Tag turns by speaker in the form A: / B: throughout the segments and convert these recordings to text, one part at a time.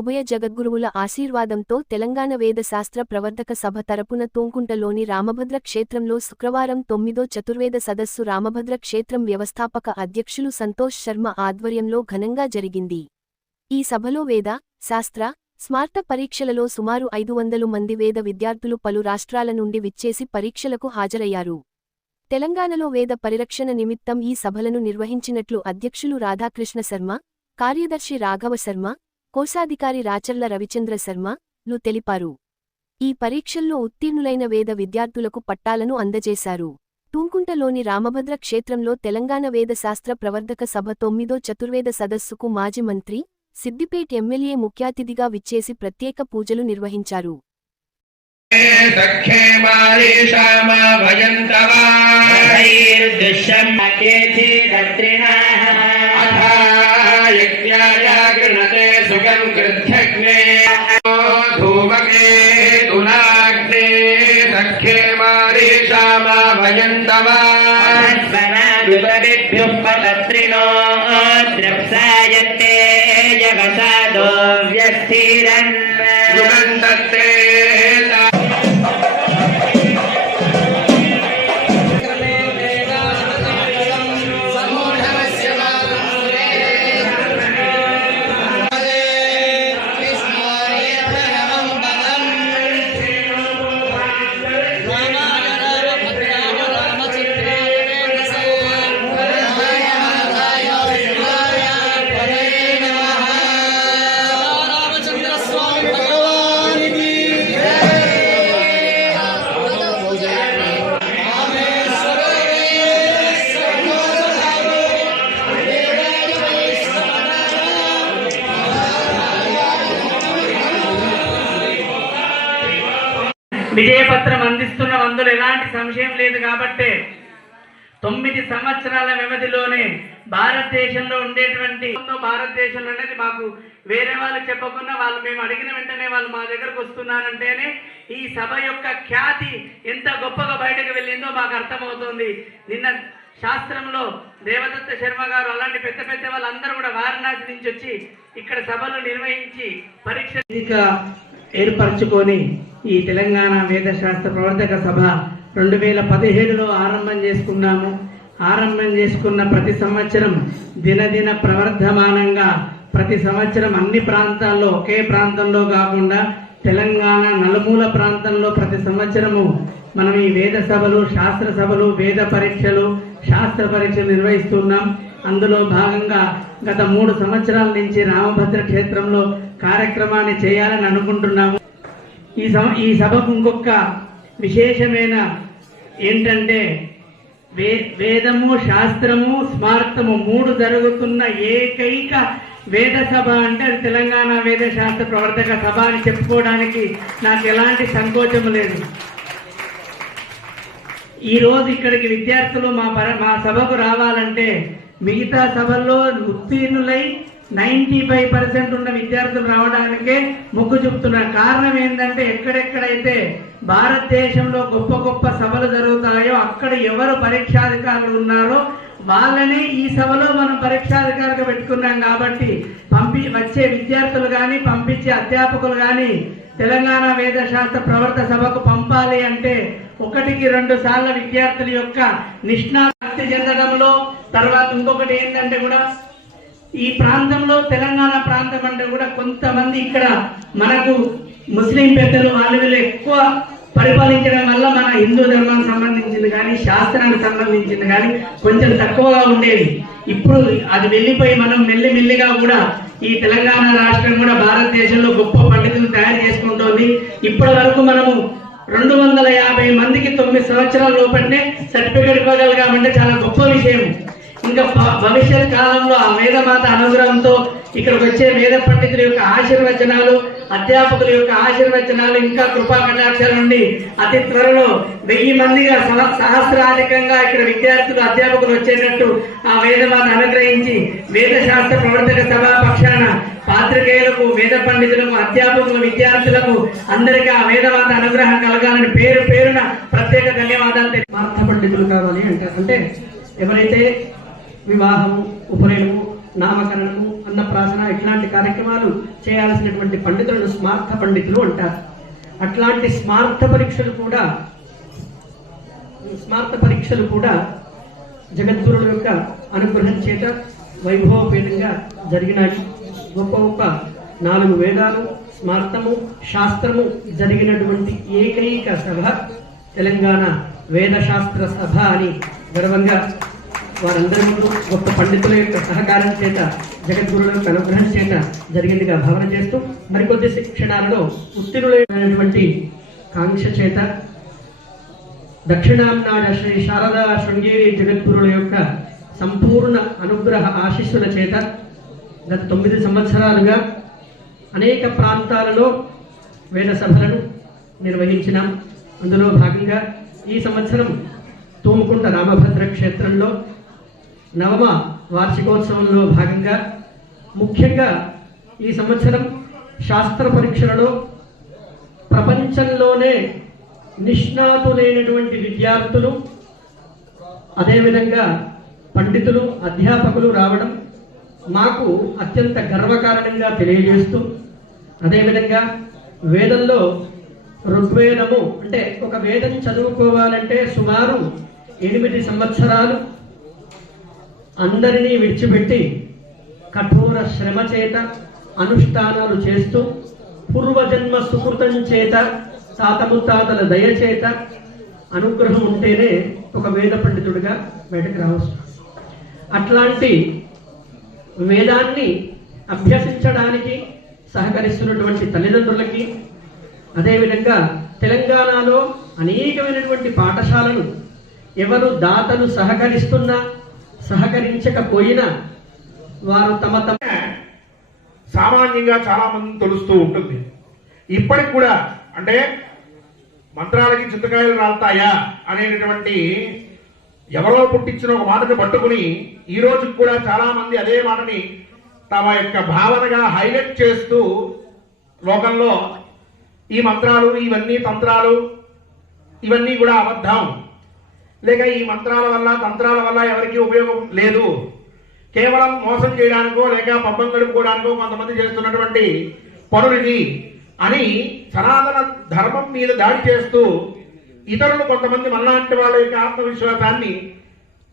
A: ఉభయ జగద్గురువుల ఆశీర్వాదంతో తెలంగాణ వేద శాస్త్ర ప్రవర్తక సభ తరపున తోంకుంటలోని రామభద్ర క్షేత్రంలో శుక్రవారం తొమ్మిదో చతుర్వేద సదస్సు రామభద్ర క్షేత్రం వ్యవస్థాపక అధ్యక్షులు సంతోష్ శర్మ ఆధ్వర్యంలో ఘనంగా జరిగింది. ఈ సభలో వేద శాస్త్ర స్మార్త పరీక్షలలో సుమారు ఐదు వందలు మంది వేద విద్యార్థులు పలు రాష్ట్రాల నుండి విచ్చేసి పరీక్షలకు హాజరయ్యారు. తెలంగాణలో వేద పరిరక్షణ నిమిత్తం ఈ సభలను నిర్వహించినట్లు అధ్యక్షులు రాధాకృష్ణ శర్మ కార్యదర్శి రాఘవ శర్మ కోశాధికారి రాచర్ల రవిచంద్ర శర్మ లు తెలిపారు. ఈ పరీక్షల్లో ఉత్తీర్ణులైన వేద విద్యార్థులకు పట్టాలను అందజేశారు. తూంకుంటలోని రామభద్ర క్షేత్రంలో తెలంగాణ వేద శాస్త్ర ప్రవర్ధక సభ తొమ్మిదో చతుర్వేద సదస్సుకు మాజీ మంత్రి సిద్దిపేట్ ఎమ్మెల్యే ముఖ్యాతిథిగా విచ్చేసి ప్రత్యేక పూజలు నిర్వహించారు.
B: సఖ్యే మారీషామ భయంతవా యజ్ఞాయ గృణతే సుగం కృత్యగ్నే ధూమకే తునాగ్నే సఖ్యే మారీషామ భయంతవా
C: విపరిభ్యుపత్రిణో ద్రప్సాయతే జగసాదో
D: విజయపత్రం అందిస్తున్న అందులో ఎలాంటి సంశయం లేదు కాబట్టే తొమ్మిది సంవత్సరాల వ్యవధిలోనే భారతదేశంలో ఉండేటువంటి భారతదేశంలో అనేది మాకు వేరే వాళ్ళు చెప్పకుండా వాళ్ళు మేము అడిగిన వెంటనే వాళ్ళు మా దగ్గరకు వస్తున్నారంటేనే ఈ సభ యొక్క ఖ్యాతి ఎంత గొప్పగా బయటకు వెళ్ళిందో మాకు అర్థమవుతుంది. నిన్న శాస్త్రంలో దేవదత్త శర్మ గారు అలాంటి పెద్ద పెద్ద వాళ్ళందరూ కూడా వారణాసి నుంచి వచ్చి ఇక్కడ సభలు నిర్వహించి పరీక్ష ఏర్పరచుకొని ఈ తెలంగాణ వేదశాస్త్ర ప్రవర్తక సభ రెండు వేల పదిహేడులో ఆరంభం చేసుకున్నాము. ఆరంభం చేసుకున్న ప్రతి సంవత్సరం దినదిన ప్రవర్ధమానంగా ప్రతి సంవత్సరం అన్ని ప్రాంతాల్లో ఒకే ప్రాంతంలో కాకుండా తెలంగాణ నలుమూల ప్రాంతంలో ప్రతి సంవత్సరము మనం ఈ వేద సభలు శాస్త్ర సభలు వేద పరీక్షలు శాస్త్ర పరీక్షలు నిర్వహిస్తున్నాం. అందులో భాగంగా గత మూడు సంవత్సరాల నుంచి రామభద్ర క్షేత్రంలో కార్యక్రమాన్ని చేయాలని అనుకుంటున్నాము. ఈ సభ ఈ సభకు ఇంకొక విశేషమైన ఏంటంటే వే వేదము శాస్త్రము స్మార్తము మూడు జరుగుతున్న ఏకైక వేద సభ అంటే అది తెలంగాణ వేద శాస్త్ర ప్రవర్తక సభ అని చెప్పుకోవడానికి నాకు ఎలాంటి సంకోచం లేదు. ఈ రోజు ఇక్కడికి విద్యార్థులు మా పర మా సభకు రావాలంటే మిగతా సభల్లో ఉత్తీర్ణులై నైంటీ ఫైవ్ పర్సెంట్ ఉన్న విద్యార్థులు రావడానికే మొగ్గు చూపుతున్నారు. కారణం ఏంటంటే ఎక్కడెక్కడైతే భారతదేశంలో గొప్ప గొప్ప సభలు జరుగుతాయో అక్కడ ఎవరు పరీక్షాధికారులు ఉన్నారో వాళ్ళని ఈ సభలో మనం పరీక్షాధికారులుగా పెట్టుకున్నాం కాబట్టి పంపి వచ్చే విద్యార్థులు కానీ పంపించే అధ్యాపకులు కానీ తెలంగాణ వేదశాస్త్ర ప్రవర్త సభకు పంపాలి అంటే ఒకటికి రెండు సార్ల విద్యార్థుల యొక్క నిష్ణాతి చెందడంలో తర్వాత ఇంకొకటి ఏంటంటే కూడా ఈ ప్రాంతంలో తెలంగాణ ప్రాంతం అంటే కూడా కొంతమంది ఇక్కడ మనకు ముస్లిం పెద్దలు వాళ్ళు వీళ్ళు ఎక్కువ పరిపాలించడం వల్ల మన హిందూ ధర్మానికి సంబంధించింది కానీ శాస్త్రానికి సంబంధించింది కానీ కొంచెం తక్కువగా ఉండేది. ఇప్పుడు అది వెళ్ళిపోయి మనం మెల్లి మెల్లిగా కూడా ఈ తెలంగాణ రాష్ట్రం కూడా భారతదేశంలో గొప్ప పండితులు తయారు చేసుకుంటోంది. ఇప్పటి వరకు మనము రెండు వందల యాభై మందికి తొమ్మిది సంవత్సరాల లోపలనే సర్టిఫికేట్ ఇవ్వగలిగామంటే చాలా గొప్ప విషయం. ఇంకా భవిష్యత్ కాలంలో ఆ వేదమాత అనుగ్రహంతో ఇక్కడికి వచ్చే వేద పండితుల యొక్క ఆశీర్వచనాలు అధ్యాపకుల యొక్క ఆశీర్వచనాలు ఇంకా కృపా కటాక్షాల నుండి అతి త్వరలో వెయ్యి మందిగా సహస్రాధికంగా ఇక్కడ విద్యార్థులు అధ్యాపకులు వచ్చేటట్టు ఆ వేదమాత అనుగ్రహించి వేదశాస్త్ర ప్రవర్తక సభా పక్షాన పాత్రికేయులకు వేద పండితులకు అధ్యాపకులు విద్యార్థులకు అందరికీ ఆ వేదమాత అనుగ్రహం కలగాలని పేరు పేరున ప్రత్యేక ధన్యవాదాలు తెలియ-
E: పండితులు కావాలి అంటారు అంటే ఎవరైతే వివాహము ఉపనయనము
F: నామకరణము అన్నప్రాసన ఇట్లాంటి కార్యక్రమాలు చేయాల్సినటువంటి పండితులను స్మార్థ పండితులు అంటారు. అట్లాంటి స్మార్థ పరీక్షలు కూడా స్మార్థ పరీక్షలు కూడా జగద్గురుల యొక్క అనుగ్రహం చేత వైభవపేతంగా జరిగినాయి. గొప్ప గొప్ప నాలుగు వేదాలు స్మార్థము శాస్త్రము జరిగినటువంటి ఏకైక సభ తెలంగాణ వేదశాస్త్ర సభ అని గర్వంగా వారందరి ముందు గొప్ప పండితుల యొక్క సహకారం చేత జగద్గురుల యొక్క అనుగ్రహం చేత జరిగిందిగా భావన చేస్తూ మరికొద్ది క్షణాలలో ఉత్తీర్ణులైనటువంటి కాంక్ష చేత దక్షిణాంనాడ శ్రీ శారదా శృంగేరి జగద్గురుల యొక్క సంపూర్ణ అనుగ్రహ ఆశీస్సుల చేత గత తొమ్మిది సంవత్సరాలుగా అనేక ప్రాంతాలలో వేద సభలను నిర్వహించినాం. అందులో భాగంగా ఈ సంవత్సరం తూముకుంట రామభద్ర క్షేత్రంలో నవమ వార్షికోత్సవంలో భాగంగా ముఖ్యంగా ఈ సంవత్సరం శాస్త్ర పరీక్షలలో ప్రపంచంలోనే నిష్ణాతులైనటువంటి విద్యార్థులు అదేవిధంగా పండితులు అధ్యాపకులు రావడం మాకు అత్యంత గర్వకారణంగా తెలియజేస్తూ అదేవిధంగా వేదంలో ఋగ్వేదము అంటే ఒక వేదం చదువుకోవాలంటే సుమారు ఎనిమిది సంవత్సరాలు అందరినీ విడిచిపెట్టి కఠోర శ్రమ చేత అనుష్ఠానాలు చేస్తూ పూర్వజన్మ సుకృతం చేత తాత ముత్తాతల దయ చేత అనుగ్రహం ఉంటేనే ఒక వేద పండితుడిగా బయటకు రావచ్చు అట్లాంటి వేదాన్ని అభ్యసించడానికి సహకరిస్తున్నటువంటి తల్లిదండ్రులకి అదేవిధంగా తెలంగాణలో అనేకమైనటువంటి పాఠశాలలు ఎవరు దాతలు సహకరిస్తున్నా సహకరించకపోయినా వారు తమ తమ
E: సామాన్యంగా చాలా మంది తెలుస్తూ ఉంటుంది. ఇప్పటికి కూడా అంటే మంత్రాలకి చింతకాయలు రాలతాయా అనేటటువంటి ఎవరో పుట్టించిన ఒక మాటను పట్టుకుని ఈ రోజు కూడా చాలా మంది అదే మాటని తమ యొక్క భావనగా హైలైట్ చేస్తూ లోకంలో ఈ మంత్రాలు ఇవన్నీ తంత్రాలు ఇవన్నీ కూడా అబద్ధం. లేక ఈ మంత్రాల వల్ల తంత్రాల వల్ల ఎవరికీ ఉపయోగం లేదు. కేవలం మోసం చేయడానికో లేక పబ్బం గడుపుకోవడానికో కొంతమంది చేస్తున్నటువంటి పనులిది అని సనాతన ధర్మం మీద దాడి చేస్తూ ఇతరులు కొంతమంది మనలాంటి వాళ్ళ యొక్క ఆత్మవిశ్వాసాన్ని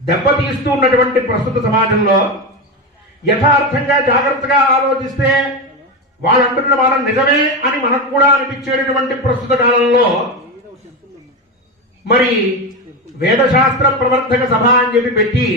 E: దెబ్బతీస్తూ ఉన్నటువంటి ప్రస్తుత సమాజంలో యథార్థంగా జాగ్రత్తగా ఆలోచిస్తే వాళ్ళు అంటున్న వాళ్ళ నిజమే అని మనకు కూడా అనిపించేటటువంటి ప్రస్తుత కాలంలో మరి వేదశాస్త్ర ప్రవర్తక సభ అని చెప్పి పెట్టి